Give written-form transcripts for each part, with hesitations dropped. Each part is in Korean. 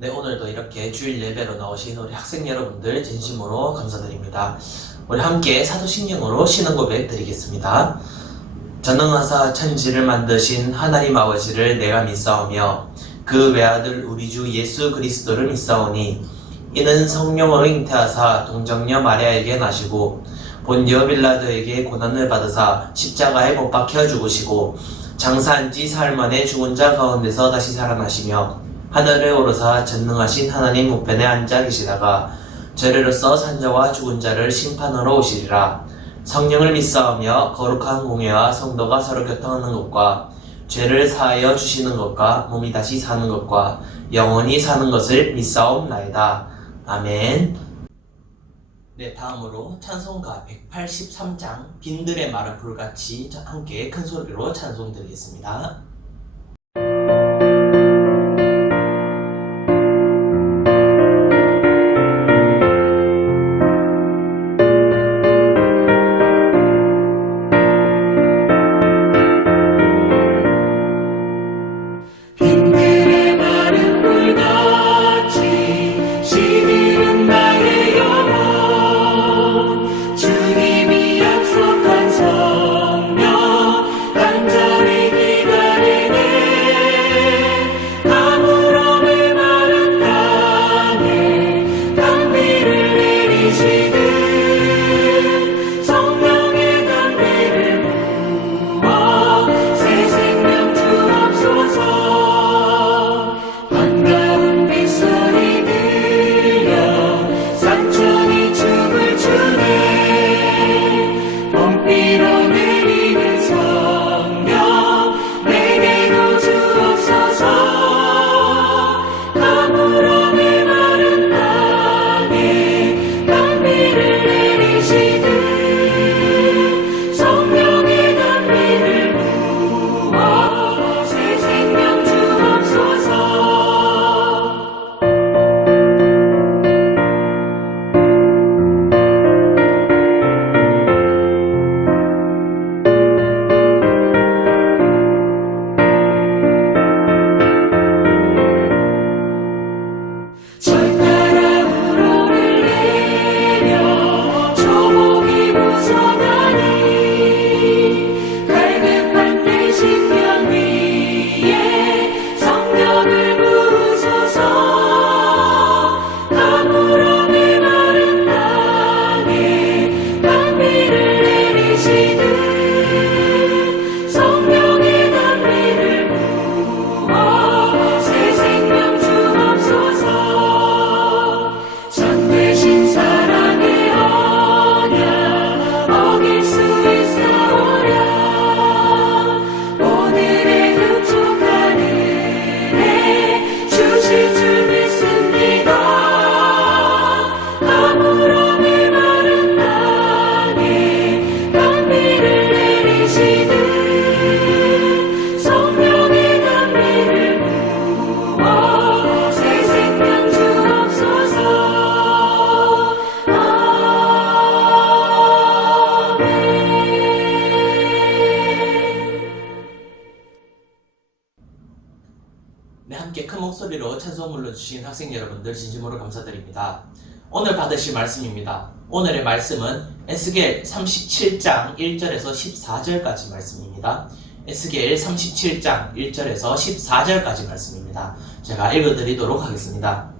네, 오늘도 이렇게 주일 예배로 나오신 우리 학생 여러분들 진심으로 감사드립니다. 우리 함께 사도신경으로 신앙 고백 드리겠습니다. 전능하사 천지를 만드신 하나님 아버지를 내가 믿사오며 그 외아들 우리 주 예수 그리스도를 믿사오니 이는 성령으로 잉태하사 동정녀 마리아에게 나시고 본디오 빌라도에게 고난을 받으사 십자가에 못 박혀 죽으시고 장사한 지 사흘 만에 죽은 자 가운데서 다시 살아나시며 하늘에 오르사 전능하신 하나님 우편에 앉아 계시다가 저리로서 산자와 죽은 자를 심판하러 오시리라. 성령을 믿사오며 거룩한 공예와 성도가 서로 교통하는 것과 죄를 사하여 주시는 것과 몸이 다시 사는 것과 영원히 사는 것을 믿사옵나이다. 아멘. 네, 다음으로 찬송가 183장 빈들의 마른 불같이 함께 큰 소리로 찬송 드리겠습니다. 네, 함께 큰 목소리로 찬송 불러주신 학생 여러분들 진심으로 감사드립니다. 오늘 받으실 말씀입니다. 오늘의 말씀은 에스겔 37장 1절에서 14절까지 말씀입니다. 에스겔 37장 1절에서 14절까지 말씀입니다. 제가 읽어드리도록 하겠습니다.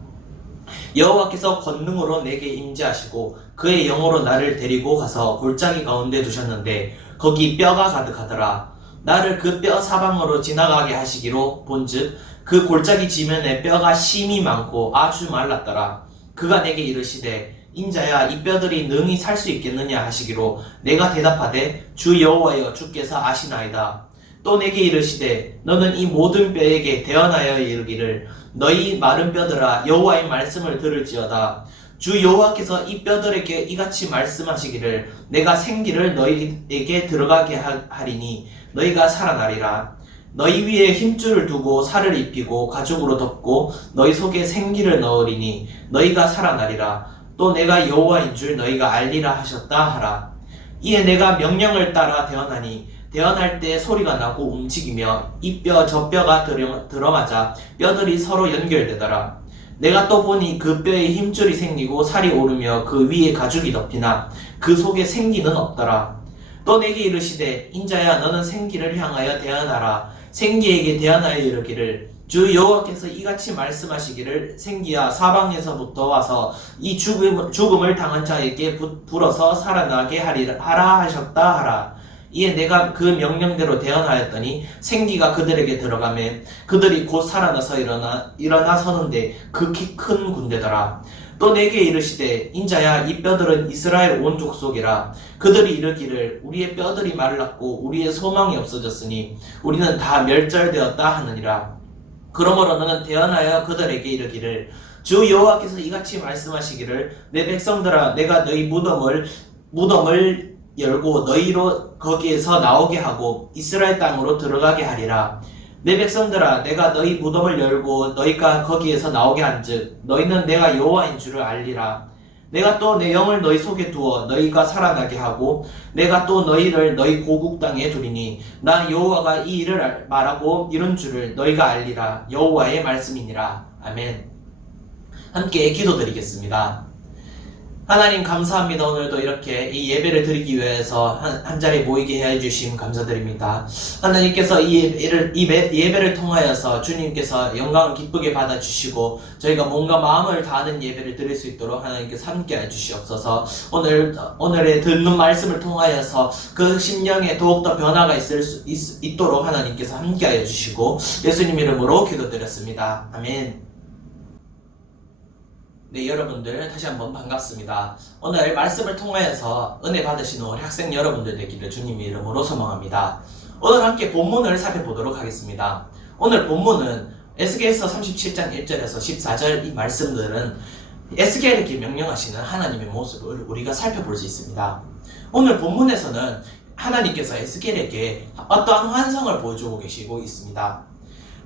여호와께서 권능으로 내게 임재하시고 그의 영으로 나를 데리고 가서 골짜기 가운데 두셨는데 거기 뼈가 가득하더라. 나를 그 뼈 사방으로 지나가게 하시기로 본즉 그 골짜기 지면에 뼈가 심이 많고 아주 말랐더라. 그가 내게 이르시되 인자야 이 뼈들이 능히 살 수 있겠느냐 하시기로 내가 대답하되 주 여호와여 주께서 아시나이다. 또 내게 이르시되 너는 이 모든 뼈에게 대언하여 이르기를 너희 마른 뼈들아 여호와의 말씀을 들을지어다. 주 여호와께서 이 뼈들에게 이같이 말씀하시기를 내가 생기를 너희에게 들어가게 하리니 너희가 살아나리라. 너희 위에 힘줄을 두고 살을 입히고 가죽으로 덮고 너희 속에 생기를 넣으리니 너희가 살아나리라. 또 내가 여호와인 줄 너희가 알리라 하셨다 하라. 이에 내가 명령을 따라 대언하니 대언할 때 소리가 나고 움직이며 이 뼈 저 뼈가 들어맞아 뼈들이 서로 연결되더라. 내가 또 보니 그 뼈에 힘줄이 생기고 살이 오르며 그 위에 가죽이 덮이나 그 속에 생기는 없더라. 또 내게 이르시되 인자야 너는 생기를 향하여 대언하라. 생기에게 대언하여 이르기를 주 여호와께서 이같이 말씀하시기를 생기야 사방에서부터 와서 이 죽음을 당한 자에게 불어서 살아나게 하라 하셨다 하라. 이에 내가 그 명령대로 대언하였더니 생기가 그들에게 들어가매 그들이 곧 살아나서 일어나 서는데 극히 큰 군대더라. 또 내게 이르시되 인자야 이 뼈들은 이스라엘 온 족속이라. 그들이 이르기를 우리의 뼈들이 말랐고 우리의 소망이 없어졌으니 우리는 다 멸절되었다 하느니라. 그러므로 너는 대언하여 그들에게 이르기를 주 여호와께서 이같이 말씀하시기를 내 백성들아 내가 너희 무덤을 열고 너희로 거기에서 나오게 하고 이스라엘 땅으로 들어가게 하리라. 내 백성들아 내가 너희 무덤을 열고 너희가 거기에서 나오게 한즉 너희는 내가 여호와인 줄을 알리라. 내가 또 내 영을 너희 속에 두어 너희가 살아나게 하고 내가 또 너희를 너희 고국 땅에 두리니 나 여호와가 이 일을 말하고 이룬 줄을 너희가 알리라. 여호와의 말씀이니라. 아멘. 함께 기도드리겠습니다. 하나님 감사합니다. 오늘도 이렇게 이 예배를 드리기 위해서 한 자리에 모이게 해주심 감사드립니다. 하나님께서 이 예배를 통하여서 주님께서 영광을 기쁘게 받아주시고 저희가 몸과 마음을 다하는 예배를 드릴 수 있도록 하나님께서 함께해 주시옵소서. 오늘의 듣는 말씀을 통하여서 그 심령에 더욱더 변화가 있도록 하나님께서 함께하여 주시고 예수님 이름으로 기도드렸습니다. 아멘. 네, 여러분들 다시 한번 반갑습니다. 오늘 말씀을 통하여서 은혜 받으시는 우리 학생 여러분들 되기를 주님의 이름으로 소망합니다. 오늘 함께 본문을 살펴보도록 하겠습니다. 오늘 본문은 에스겔서 37장 1절에서 14절 이 말씀들은 에스겔에게 명령하시는 하나님의 모습을 우리가 살펴볼 수 있습니다. 오늘 본문에서는 하나님께서 에스겔에게 어떠한 환상을 보여주고 계시고 있습니다.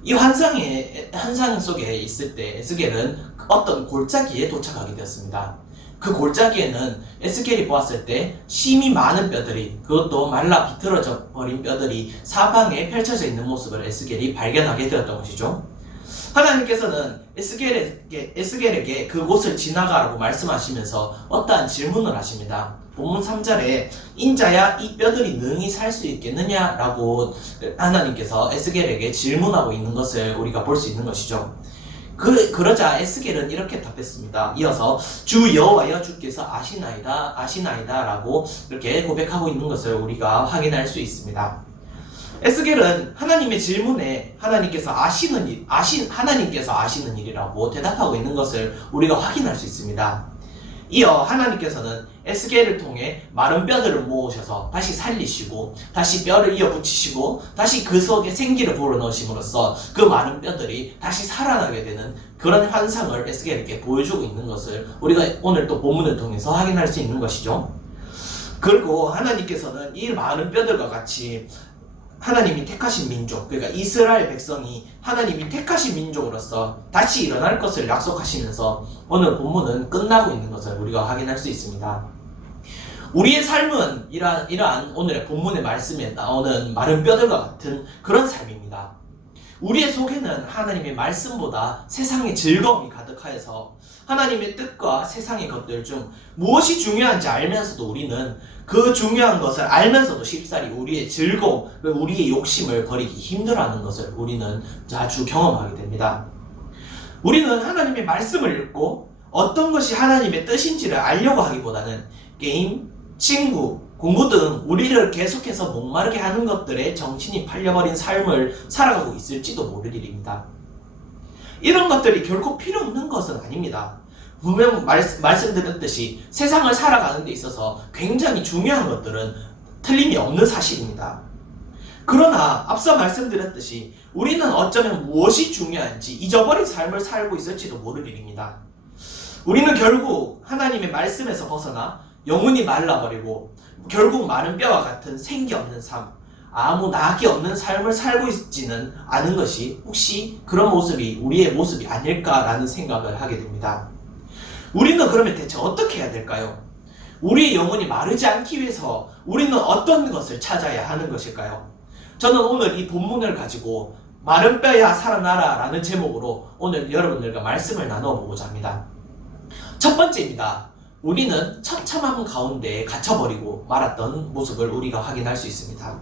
이 환상 속에 있을 때 에스겔은 어떤 골짜기에 도착하게 되었습니다. 그 골짜기에는 에스겔이 보았을 때 심이 많은 뼈들이, 그것도 말라 비틀어져 버린 뼈들이 사방에 펼쳐져 있는 모습을 에스겔이 발견하게 되었던 것이죠. 하나님께서는 에스겔에게 그곳을 지나가라고 말씀하시면서 어떠한 질문을 하십니다. 본문 3절에 인자야 이 뼈들이 능히 살 수 있겠느냐 라고 하나님께서 에스겔에게 질문하고 있는 것을 우리가 볼 수 있는 것이죠. 그러자 에스겔은 이렇게 답했습니다. 이어서 주 여호와여 주께서 아시나이다 라고 이렇게 고백하고 있는 것을 우리가 확인할 수 있습니다. 에스겔은 하나님의 질문에 하나님께서 아시는 일이라고 대답하고 있는 것을 우리가 확인할 수 있습니다. 이어 하나님께서는 에스겔을 통해 마른 뼈들을 모으셔서 다시 살리시고 다시 뼈를 이어 붙이시고 다시 그 속에 생기를 불어넣으심으로써 그 마른 뼈들이 다시 살아나게 되는 그런 환상을 에스겔에게 보여주고 있는 것을 우리가 오늘 또 본문을 통해서 확인할 수 있는 것이죠. 그리고 하나님께서는 이 마른 뼈들과 같이 하나님이 택하신 민족, 그러니까 이스라엘 백성이 하나님이 택하신 민족으로서 다시 일어날 것을 약속하시면서 오늘 본문은 끝나고 있는 것을 우리가 확인할 수 있습니다. 우리의 삶은 이러한 오늘의 본문의 말씀에 나오는 마른 뼈들과 같은 그런 삶입니다. 우리의 속에는 하나님의 말씀보다 세상의 즐거움이 가득하여서 하나님의 뜻과 세상의 것들 중 무엇이 중요한지 알면서도 우리는 그 중요한 것을 알면서도 쉽사리 우리의 즐거움, 우리의 욕심을 버리기 힘들어하는 것을 우리는 자주 경험하게 됩니다. 우리는 하나님의 말씀을 읽고 어떤 것이 하나님의 뜻인지를 알려고 하기보다는 게임, 친구, 공부 등 우리를 계속해서 목마르게 하는 것들에 정신이 팔려버린 삶을 살아가고 있을지도 모를 일입니다. 이런 것들이 결코 필요 없는 것은 아닙니다. 분명 말씀드렸듯이 세상을 살아가는 데 있어서 굉장히 중요한 것들은 틀림이 없는 사실입니다. 그러나 앞서 말씀드렸듯이 우리는 어쩌면 무엇이 중요한지 잊어버린 삶을 살고 있을지도 모를 일입니다. 우리는 결국 하나님의 말씀에서 벗어나 영혼이 말라버리고 결국 마른 뼈와 같은 생기 없는 삶, 아무 낙이 없는 삶을 살고 있지는 않은 것이 혹시 그런 모습이 우리의 모습이 아닐까라는 생각을 하게 됩니다. 우리는 그러면 대체 어떻게 해야 될까요? 우리의 영혼이 마르지 않기 위해서 우리는 어떤 것을 찾아야 하는 것일까요? 저는 오늘 이 본문을 가지고 마른 뼈야 살아나라 라는 제목으로 오늘 여러분들과 말씀을 나눠보고자 합니다. 첫 번째입니다. 우리는 처참함 가운데 갇혀버리고 말았던 모습을 우리가 확인할 수 있습니다.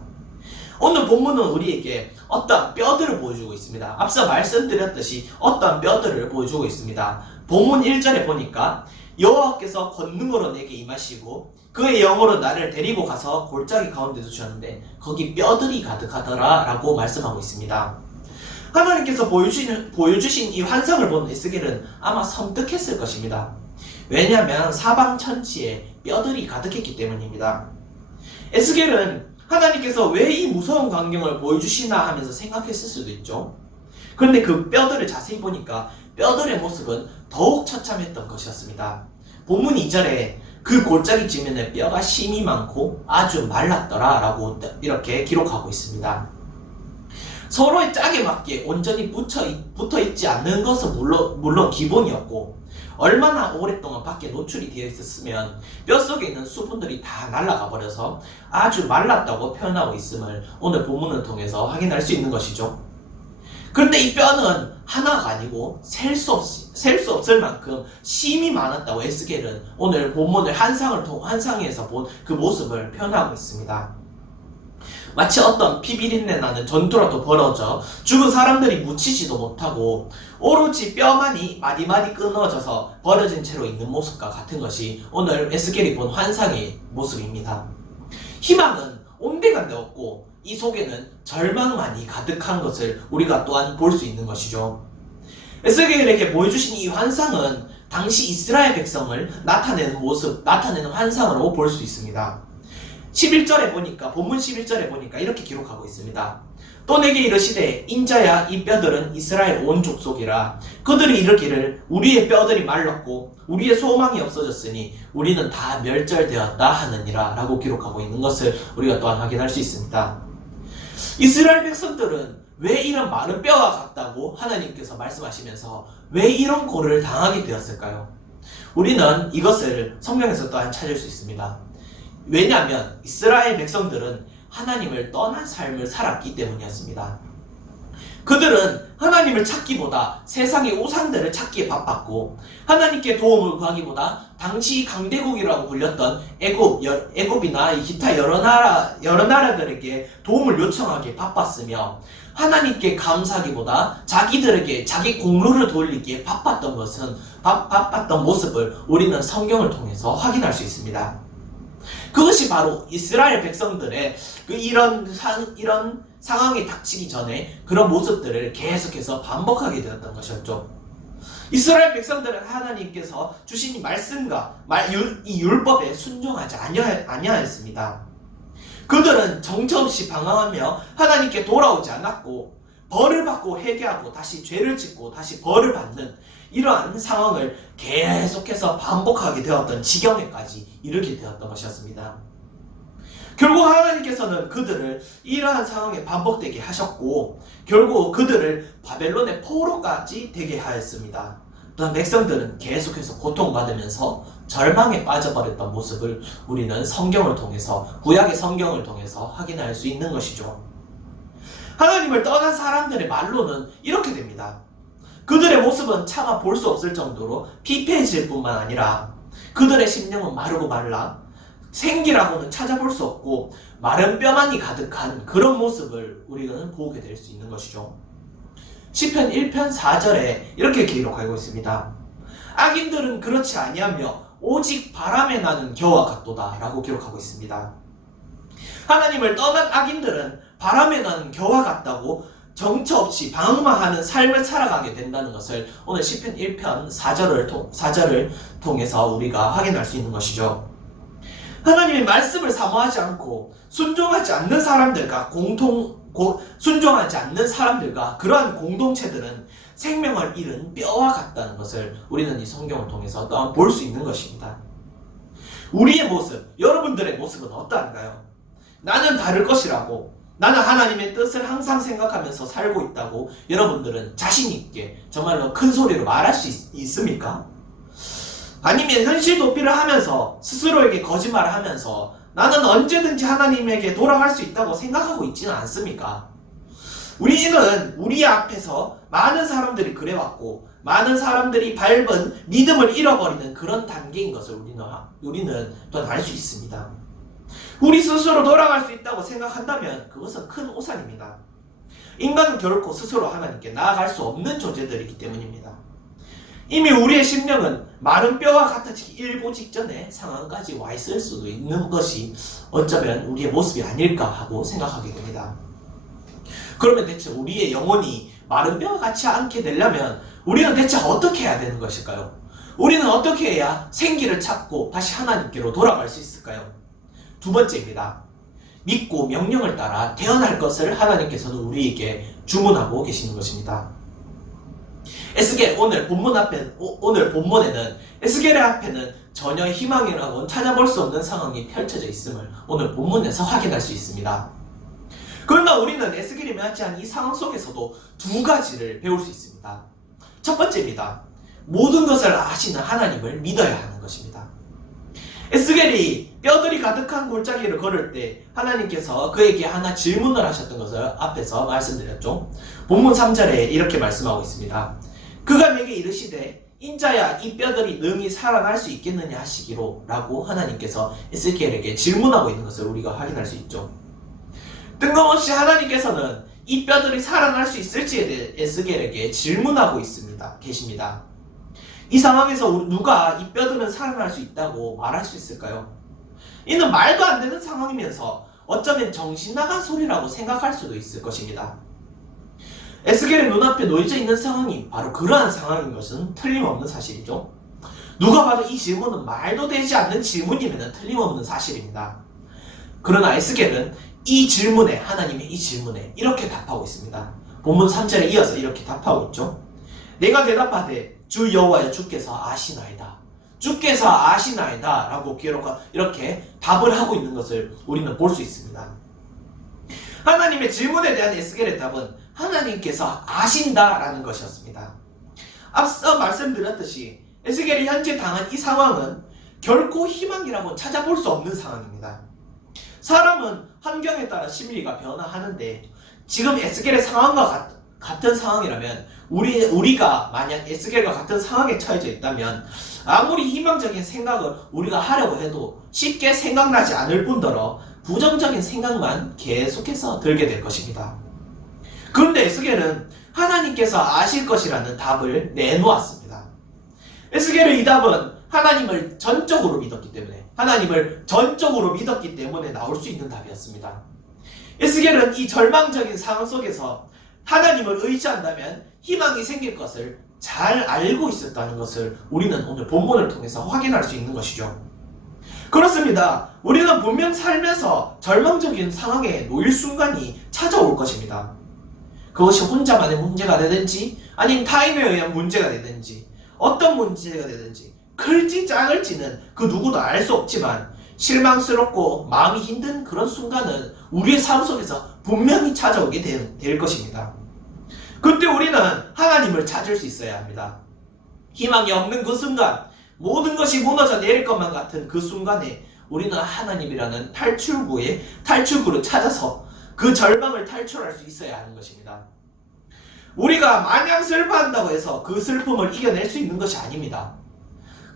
오늘 본문은 우리에게 어떠한 뼈들을 보여주고 있습니다. 앞서 말씀드렸듯이 어떠한 뼈들을 보여주고 있습니다. 본문 1절에 보니까 여호와께서 권능으로 내게 임하시고 그의 영으로 나를 데리고 가서 골짜기 가운데 두셨는데 거기 뼈들이 가득하더라 라고 말씀하고 있습니다. 하나님께서 보여주신 이 환상을 본 에스겔은 아마 섬뜩했을 것입니다. 왜냐하면 사방 천지에 뼈들이 가득했기 때문입니다. 에스겔은 하나님께서 왜 이 무서운 광경을 보여주시나 하면서 생각했을 수도 있죠. 그런데 그 뼈들을 자세히 보니까 뼈들의 모습은 더욱 처참했던 것이었습니다. 본문 2절에 그 골짜기 지면에 뼈가 심이 많고 아주 말랐더라 라고 이렇게 기록하고 있습니다. 서로의 짝에 맞게 온전히 붙어있지 않는 것은 물론 기본이었고 얼마나 오랫동안 밖에 노출이 되어 있었으면 뼛속에 있는 수분들이 다 날아가 버려서 아주 말랐다고 표현하고 있음을 오늘 본문을 통해서 확인할 수 있는 것이죠. 그런데 이 뼈는 하나가 아니고 셀 수 없을 만큼 심이 많았다고 에스겔은 오늘 본문을 환상에서 본 그 모습을 표현하고 있습니다. 마치 어떤 피비린내 나는 전투라도 벌어져 죽은 사람들이 묻히지도 못하고 오로지 뼈만이 마디마디 끊어져서 버려진 채로 있는 모습과 같은 것이 오늘 에스겔이 본 환상의 모습입니다. 희망은 온데간데 없고 이 속에는 절망만이 가득한 것을 우리가 또한 볼 수 있는 것이죠. 에스겔에게 보여주신 이 환상은 당시 이스라엘 백성을 나타내는 환상으로 볼 수 있습니다. 11절에 보니까 본문 11절에 보니까 이렇게 기록하고 있습니다. 또 내게 이르시되 인자야 이 뼈들은 이스라엘 온 족속이라 그들이 이르기를 우리의 뼈들이 말랐고 우리의 소망이 없어졌으니 우리는 다 멸절되었다 하느니라 라고 기록하고 있는 것을 우리가 또한 확인할 수 있습니다. 이스라엘 백성들은 왜 이런 마른 뼈와 같다고 하나님께서 말씀하시면서 왜 이런 고를 당하게 되었을까요? 우리는 이것을 성경에서 또한 찾을 수 있습니다. 왜냐하면 이스라엘 백성들은 하나님을 떠난 삶을 살았기 때문이었습니다. 그들은 하나님을 찾기보다 세상의 우상들을 찾기에 바빴고 하나님께 도움을 구하기보다 당시 강대국이라고 불렸던 애굽이나 기타 여러 나라들에게 도움을 요청하기에 바빴으며 하나님께 감사하기보다 자기들에게 자기 공로를 돌리기에 바빴던 모습을 우리는 성경을 통해서 확인할 수 있습니다. 그것이 바로 이스라엘 백성들의 이런 상황이 닥치기 전에 그런 모습들을 계속해서 반복하게 되었던 것이었죠. 이스라엘 백성들은 하나님께서 주신 이 말씀과 이 율법에 순종하지 아니하였습니다. 그들은 정처없이 방황하며 하나님께 돌아오지 않았고 벌을 받고 회개하고 다시 죄를 짓고 다시 벌을 받는 이러한 상황을 계속해서 반복하게 되었던 지경에까지 이르게 되었던 것이었습니다. 결국 하나님께서는 그들을 이러한 상황에 반복되게 하셨고 결국 그들을 바벨론의 포로까지 되게 하였습니다. 또한 백성들은 계속해서 고통받으면서 절망에 빠져버렸던 모습을 우리는 성경을 통해서 구약의 성경을 통해서 확인할 수 있는 것이죠. 하나님을 떠난 사람들의 말로는 이렇게 됩니다. 그들의 모습은 차마 볼 수 없을 정도로 피폐해질 뿐만 아니라 그들의 심령은 마르고 말라 생기라고는 찾아볼 수 없고 마른 뼈만이 가득한 그런 모습을 우리는 보게 될 수 있는 것이죠. 시편 1편 4절에 이렇게 기록하고 있습니다. 악인들은 그렇지 아니하며 오직 바람에 나는 겨와 같도다 라고 기록하고 있습니다. 하나님을 떠난 악인들은 바람에 나는 겨와 같다고 정처 없이 방황하는 삶을 살아가게 된다는 것을 오늘 시편 1편 4절을 통해서 우리가 확인할 수 있는 것이죠. 하나님의 말씀을 사모하지 않고 순종하지 않는 사람들과 그러한 공동체들은 생명을 잃은 뼈와 같다는 것을 우리는 이 성경을 통해서 또한 볼 수 있는 것입니다. 우리의 모습, 여러분들의 모습은 어떠한가요? 나는 다를 것이라고, 나는 하나님의 뜻을 항상 생각하면서 살고 있다고 여러분들은 자신있게 정말로 큰 소리로 말할 수 있습니까? 아니면 현실 도피를 하면서 스스로에게 거짓말을 하면서 나는 언제든지 하나님에게 돌아갈 수 있다고 생각하고 있지는 않습니까? 우리는 우리 앞에서 많은 사람들이 그래왔고 많은 사람들이 밟은 믿음을 잃어버리는 그런 단계인 것을 우리는 또한 알 수 있습니다. 우리 스스로 돌아갈 수 있다고 생각한다면 그것은 큰 오산입니다. 인간은 결코 스스로 하나님께 나아갈 수 없는 존재들이기 때문입니다. 이미 우리의 심령은 마른 뼈와 같아지기 일보 직전의 상황까지 와 있을 수도 있는 것이 어쩌면 우리의 모습이 아닐까 하고 생각하게 됩니다. 그러면 대체 우리의 영혼이 마른 뼈와 같지 않게 되려면 우리는 대체 어떻게 해야 되는 것일까요? 우리는 어떻게 해야 생기를 찾고 다시 하나님께로 돌아갈 수 있을까요? 두 번째입니다. 믿고 명령을 따라 태어날 것을 하나님께서는 우리에게 주문하고 계시는 것입니다. 에스겔 오늘 본문에는 에스겔의 앞에는 전혀 희망이라고는 찾아볼 수 없는 상황이 펼쳐져 있음을 오늘 본문에서 확인할 수 있습니다. 그러나 우리는 에스겔이 맞이한 이 상황 속에서도 두 가지를 배울 수 있습니다. 첫 번째입니다. 모든 것을 아시는 하나님을 믿어야 하는 것입니다. 에스겔이 뼈들이 가득한 골짜기를 걸을 때 하나님께서 그에게 하나 질문을 하셨던 것을 앞에서 말씀드렸죠. 본문 3절에 이렇게 말씀하고 있습니다. 그가 내게 이르시되 인자야 이 뼈들이 능히 살아날 수 있겠느냐 하시기로 라고 하나님께서 에스겔에게 질문하고 있는 것을 우리가 확인할 수 있죠. 뜬금없이 하나님께서는 이 뼈들이 살아날 수 있을지에 대해 에스겔에게 질문하고 계십니다. 이 상황에서 누가 이 뼈들은 살아날 수 있다고 말할 수 있을까요? 이는 말도 안 되는 상황이면서 어쩌면 정신 나간 소리라고 생각할 수도 있을 것입니다. 에스겔의 눈앞에 놓여져 있는 상황이 바로 그러한 상황인 것은 틀림없는 사실이죠. 누가 봐도 이 질문은 말도 되지 않는 질문이면 틀림없는 사실입니다. 그러나 에스겔은 이 질문에, 하나님의 이 질문에 이렇게 답하고 있습니다. 본문 3절에 이어서 이렇게 답하고 있죠. 내가 대답하되 주 여호와여 주께서 아시나이다. 주께서 아시나이다 라고 이렇게 답을 하고 있는 것을 우리는 볼 수 있습니다. 하나님의 질문에 대한 에스겔의 답은 하나님께서 아신다라는 것이었습니다. 앞서 말씀드렸듯이 에스겔이 현재 당한 이 상황은 결코 희망이라고 찾아볼 수 없는 상황입니다. 사람은 환경에 따라 심리가 변화하는데 지금 에스겔의 상황과 같은 상황이라면 우리가 만약 에스겔과 같은 상황에 처해져 있다면 아무리 희망적인 생각을 우리가 하려고 해도 쉽게 생각나지 않을 뿐더러 부정적인 생각만 계속해서 들게 될 것입니다. 그런데 에스겔은 하나님께서 아실 것이라는 답을 내놓았습니다. 에스겔의 이 답은 하나님을 전적으로 믿었기 때문에 나올 수 있는 답이었습니다. 에스겔은 이 절망적인 상황 속에서 하나님을 의지한다면 희망이 생길 것을 잘 알고 있었다는 것을 우리는 오늘 본문을 통해서 확인할 수 있는 것이죠. 그렇습니다. 우리는 분명 살면서 절망적인 상황에 놓일 순간이 찾아올 것입니다. 그것이 혼자만의 문제가 되든지 아니면 타인에 의한 문제가 되든지 어떤 문제가 되든지 클지 작을지는 그 누구도 알 수 없지만 실망스럽고 마음이 힘든 그런 순간은 우리의 삶 속에서 분명히 찾아오게 될 것입니다. 그때 우리는 하나님을 찾을 수 있어야 합니다. 희망이 없는 그 순간, 모든 것이 무너져 내릴 것만 같은 그 순간에 우리는 하나님이라는 탈출구를 찾아서 그 절망을 탈출할 수 있어야 하는 것입니다. 우리가 마냥 슬퍼한다고 해서 그 슬픔을 이겨낼 수 있는 것이 아닙니다.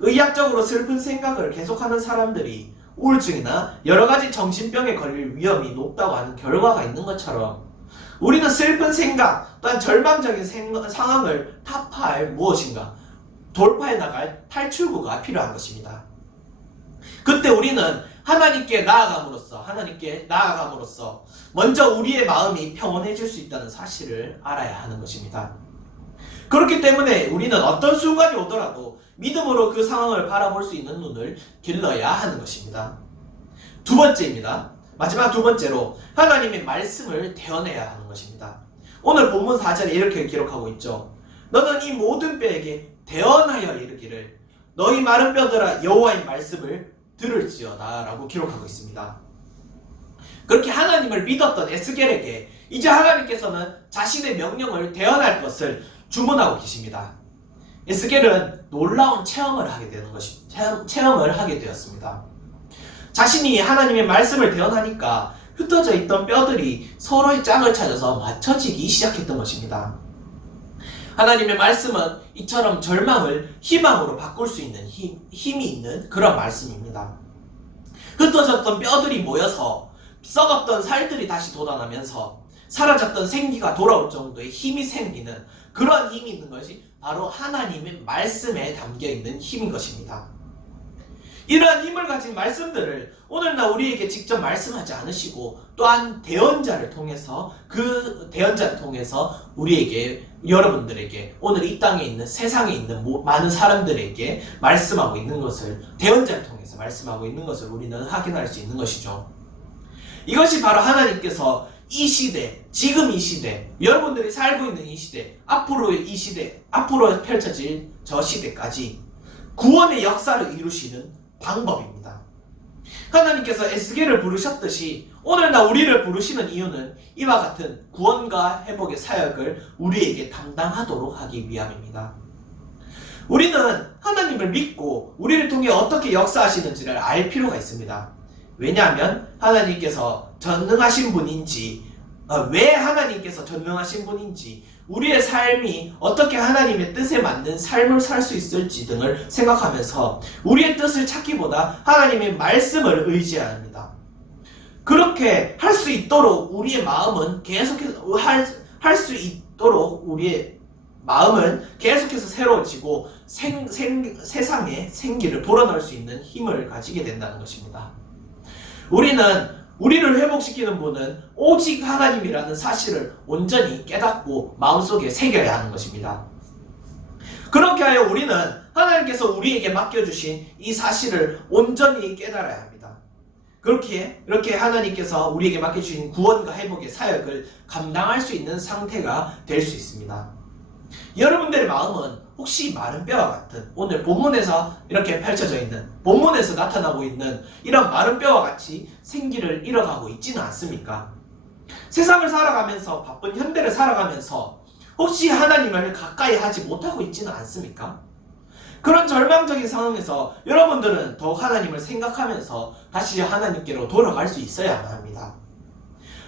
의학적으로 슬픈 생각을 계속하는 사람들이 우울증이나 여러가지 정신병에 걸릴 위험이 높다고 하는 결과가 있는 것처럼 우리는 슬픈 생각 또한 절망적인 상황을 타파할 무엇인가 돌파해 나갈 탈출구가 필요한 것입니다. 그때 우리는 하나님께 나아감으로써 먼저 우리의 마음이 평온해질 수 있다는 사실을 알아야 하는 것입니다. 그렇기 때문에 우리는 어떤 순간이 오더라도 믿음으로 그 상황을 바라볼 수 있는 눈을 길러야 하는 것입니다. 두 번째입니다. 마지막 두 번째로 하나님의 말씀을 대언해야 하는 것입니다. 오늘 본문 4절에 이렇게 기록하고 있죠. 너는 이 모든 뼈에게 대언하여 이르기를 너희 마른 뼈들아 여호와의 말씀을 들을지어다 라고 기록하고 있습니다. 그렇게 하나님을 믿었던 에스겔에게 이제 하나님께서는 자신의 명령을 대언할 것을 주문하고 계십니다. 에스겔은 놀라운 체험을 하게 되었습니다. 자신이 하나님의 말씀을 대언하니까 흩어져 있던 뼈들이 서로의 짝을 찾아서 맞춰지기 시작했던 것입니다. 하나님의 말씀은 이처럼 절망을 희망으로 바꿀 수 있는 힘이 있는 그런 말씀입니다. 흩어졌던 뼈들이 모여서 썩었던 살들이 다시 돋아나면서 사라졌던 생기가 돌아올 정도의 힘이 생기는 그런 힘이 있는 것이 바로 하나님의 말씀에 담겨있는 힘인 것입니다. 이러한 힘을 가진 말씀들을 오늘날 우리에게 직접 말씀하지 않으시고 또한 대언자를 통해서 그 대언자를 통해서 우리에게 여러분들에게 오늘 이 땅에 있는 세상에 있는 많은 사람들에게 말씀하고 있는 것을 대언자를 통해서 말씀하고 있는 것을 우리는 확인할 수 있는 것이죠. 이것이 바로 하나님께서 이 시대, 지금 이 시대, 여러분들이 살고 있는 이 시대, 앞으로의 이 시대, 앞으로 펼쳐질 저 시대까지 구원의 역사를 이루시는 방법입니다. 하나님께서 에스겔을 부르셨듯이 오늘날 우리를 부르시는 이유는 이와 같은 구원과 회복의 사역을 우리에게 담당하도록 하기 위함입니다. 우리는 하나님을 믿고 우리를 통해 어떻게 역사하시는지를 알 필요가 있습니다. 왜냐하면 하나님께서 전능하신 분인지, 왜 하나님께서 전능하신 분인지, 우리의 삶이 어떻게 하나님의 뜻에 맞는 삶을 살 수 있을지 등을 생각하면서 우리의 뜻을 찾기보다 하나님의 말씀을 의지해야 합니다. 그렇게 할 수 있도록 우리의 마음은 계속해서 할 수 있도록 우리의 마음은 계속해서 새로워지고 세상에 생기를 불어넣을 수 있는 힘을 가지게 된다는 것입니다. 우리를 회복시키는 분은 오직 하나님이라는 사실을 온전히 깨닫고 마음속에 새겨야 하는 것입니다. 그렇게 하여 우리는 하나님께서 우리에게 맡겨주신 이 사실을 온전히 깨달아야 합니다. 이렇게 하나님께서 우리에게 맡겨주신 구원과 회복의 사역을 감당할 수 있는 상태가 될 수 있습니다. 여러분들의 마음은 혹시 마른 뼈와 같은 오늘 본문에서 이렇게 펼쳐져 있는, 본문에서 나타나고 있는 이런 마른 뼈와 같이 생기를 잃어가고 있지는 않습니까? 세상을 살아가면서, 바쁜 현대를 살아가면서 혹시 하나님을 가까이 하지 못하고 있지는 않습니까? 그런 절망적인 상황에서 여러분들은 더욱 하나님을 생각하면서 다시 하나님께로 돌아갈 수 있어야만 합니다.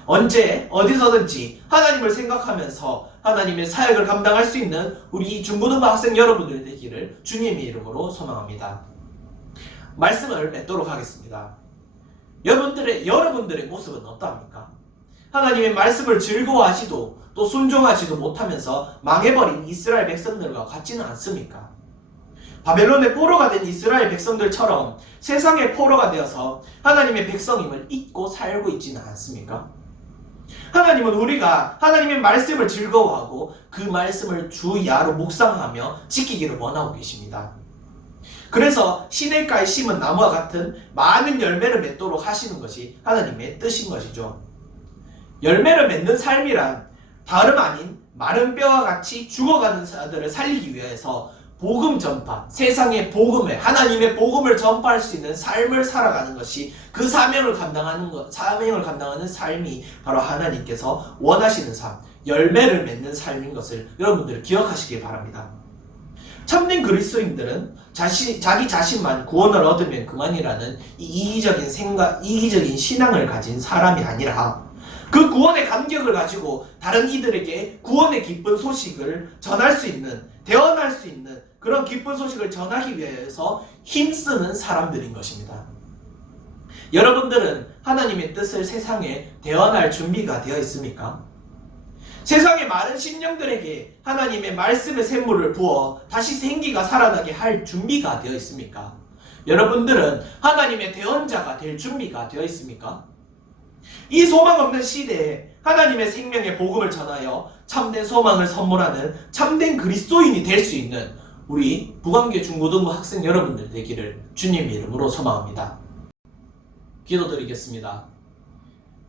언제 어디서든지 하나님을 생각하면서 하나님의 사역을 감당할 수 있는 우리 중고등부 학생 여러분들 되기를 주님의 이름으로 소망합니다. 말씀을 맺도록 하겠습니다. 여러분들의 모습은 어떠합니까? 하나님의 말씀을 즐거워하지도 또 순종하지도 못하면서 망해버린 이스라엘 백성들과 같지는 않습니까? 바벨론의 포로가 된 이스라엘 백성들처럼 세상의 포로가 되어서 하나님의 백성임을 잊고 살고 있지는 않습니까? 하나님은 우리가 하나님의 말씀을 즐거워하고 그 말씀을 주야로 묵상하며 지키기를 원하고 계십니다. 그래서 시냇가에 심은 나무와 같은 많은 열매를 맺도록 하시는 것이 하나님의 뜻인 것이죠. 열매를 맺는 삶이란 다름 아닌 마른 뼈와 같이 죽어가는 자들을 살리기 위해서 복음 전파, 세상의 복음을, 하나님의 복음을 전파할 수 있는 삶을 살아가는 것이 그 사명을 감당하는 삶이 바로 하나님께서 원하시는 삶, 열매를 맺는 삶인 것을 여러분들 기억하시기 바랍니다. 참된 그리스도인들은 자기 자신만 구원을 얻으면 그만이라는 이기적인 신앙을 가진 사람이 아니라 그 구원의 감격을 가지고 다른 이들에게 구원의 기쁜 소식을 전할 수 있는, 대언할 수 있는 그런 기쁜 소식을 전하기 위해서 힘쓰는 사람들인 것입니다. 여러분들은 하나님의 뜻을 세상에 대언할 준비가 되어 있습니까? 세상의 많은 심령들에게 하나님의 말씀의 샘물을 부어 다시 생기가 살아나게 할 준비가 되어 있습니까? 여러분들은 하나님의 대언자가 될 준비가 되어 있습니까? 이 소망 없는 시대에 하나님의 생명의 복음을 전하여 참된 소망을 선물하는 참된 그리스도인이 될 수 있는 우리 부광교 중고등부 학생 여러분들 되기를 주님의 이름으로 소망합니다. 기도드리겠습니다.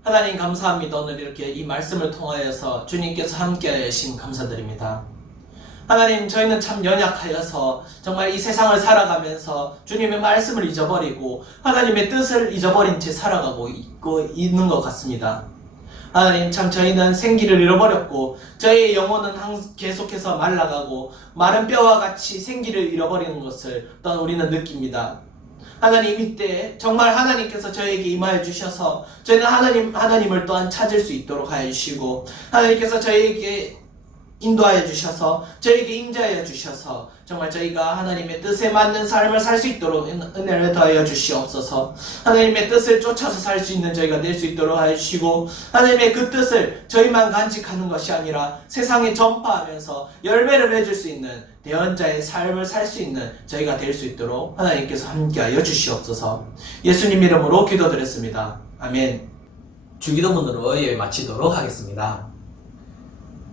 하나님 감사합니다. 오늘 이렇게 이 말씀을 통하여서 주님께서 함께 하신 감사드립니다. 하나님, 저희는 참 연약하여서 정말 이 세상을 살아가면서 주님의 말씀을 잊어버리고 하나님의 뜻을 잊어버린 채 살아가고 있는 것 같습니다. 하나님, 참 저희는 생기를 잃어버렸고 저희의 영혼은 계속해서 말라가고 마른 뼈와 같이 생기를 잃어버리는 것을 또한 우리는 느낍니다. 하나님 이때 정말 하나님께서 저에게 임하여 주셔서 저희는 하나님을 또한 찾을 수 있도록 하여 주시고 하나님께서 저희에게 인도하여 주셔서 저희에게 임재하여 주셔서 정말 저희가 하나님의 뜻에 맞는 삶을 살 수 있도록 은혜를 더하여 주시옵소서. 하나님의 뜻을 쫓아서 살 수 있는 저희가 될 수 있도록 하여 주시고 하나님의 그 뜻을 저희만 간직하는 것이 아니라 세상에 전파하면서 열매를 맺을 수 있는 대언자의 삶을 살 수 있는 저희가 될 수 있도록 하나님께서 함께하여 주시옵소서. 예수님 이름으로 기도드렸습니다. 아멘. 주기도문으로 예배 마치도록 하겠습니다.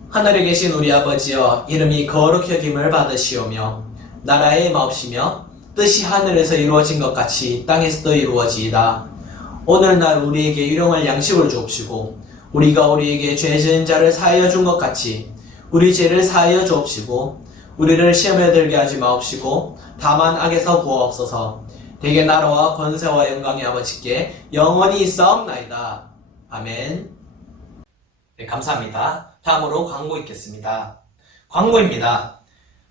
하늘에 계신 우리 아버지여, 이름이 거룩히 여김을 받으시오며 나라의 마옵시며 뜻이 하늘에서 이루어진 것 같이 땅에서도 이루어지이다. 오늘날 우리에게 일용할 양식을 주옵시고 우리가 우리에게 죄 지은 자를 사하여 준 것 같이 우리 죄를 사하여 주옵시고 우리를 시험에 들게 하지 마옵시고 다만 악에서 구하옵소서. 대개 나라와 권세와 영광의 아버지께 영원히 있사옵나이다. 아멘. 네, 감사합니다. 다음으로 광고 있겠습니다. 광고입니다.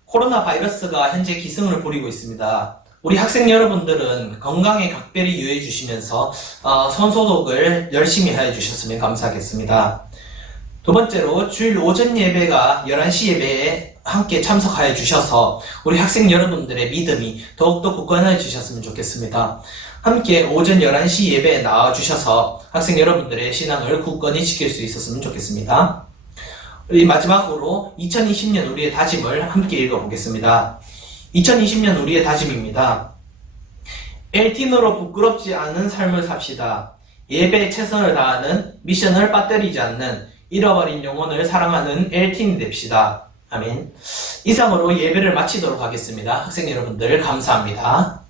코로나 바이러스가 현재 기승을 부리고 있습니다. 우리 학생 여러분들은 건강에 각별히 유의해 주시면서 손소독을 열심히 해 주셨으면 감사하겠습니다. 두 번째로 주일 오전 예배가 11시 예배에 함께 참석하여 주셔서 우리 학생 여러분들의 믿음이 더욱더 굳건해 주셨으면 좋겠습니다. 함께 오전 11시 예배에 나와주셔서 학생 여러분들의 신앙을 굳건히 지킬 수 있었으면 좋겠습니다. 우리 마지막으로 2020년 우리의 다짐을 함께 읽어보겠습니다. 2020년 우리의 다짐입니다. 엘틴으로 부끄럽지 않은 삶을 삽시다. 예배에 최선을 다하는, 미션을 빠뜨리지 않는, 잃어버린 영혼을 사랑하는 엘틴이 됩시다. 아멘. 이상으로 예배를 마치도록 하겠습니다. 학생 여러분들 감사합니다.